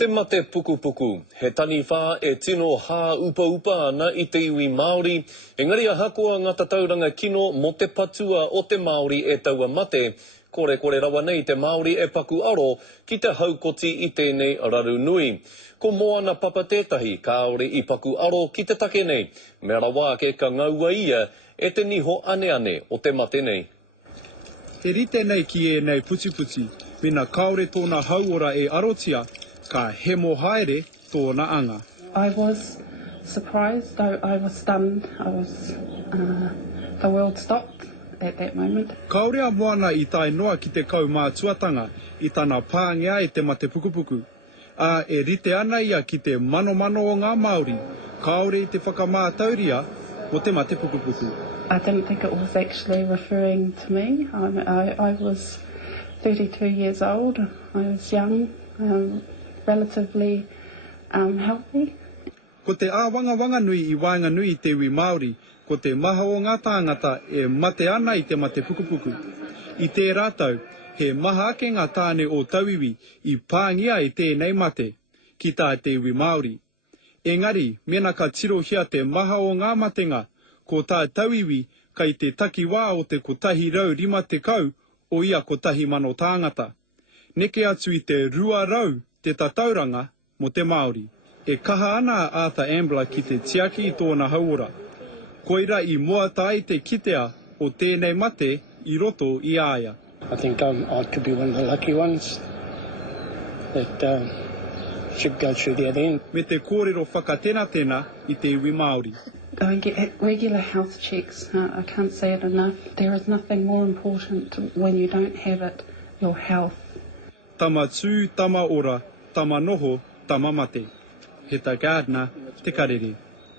Te mate puku puku, he tani whā e tino hā upa upa ana I te iwi Māori, engari a hakoa ngā tatauranga kino mo te patua o te Māori e taua mate, kore rawa nei te Māori e paku aro ki te haukoti I tēnei raru nui. Ko Moana Papa tētahi, kāore I paku aro ki te take nei, me rawa ke ka ngaua ia e te niho ane o te mate nei. He rite nei ki e nei puti, mina kaore tōna hauora e arotia, ka hemo haere tōna anga. I was surprised, I was stunned, the world stopped at that moment. Kaore a moana I tae noa ki te kau mā tuatanga I tana pāngia e te mate pukupuku. A e rite ana ia ki te mano o ngā Māori, kaore I te whakamātauria o te mate pukupuku. I didn't think it was actually referring to me. I was 32 years old, I was young, relatively healthy. Ko te āwanga nui I waenga nui I te iwi Māori, ko te maha o ngā tāngata e mate ana I te mate pukupuku. I te rātau, he maha ake ngā tāne o tauiwi I pāngia I tēnei mate, ki tā te iwi Māori. Engari, mena ka tirohia te maha o ngā matenga, ko tā tauiwi kai te takiwā o te kotahi rau 50 o ia kotahi mano tāngata. Neke atu I te rua rau te tatauranga mo te Māori. E kaha ana a Arthur Ambler ki te tiaki I tōna hauora. Koira I mua tai te kitea o tēnei mate I roto I aia. I think I could be one of the lucky ones that should go through that end. Me te kōrero whakatena I te iwi Māori. Go and get regular health checks. I can't say it enough. There is nothing more important when you don't have it, your health. Tama tū, tama ora, tama noho, tama mate. He tā Gardner, te karere.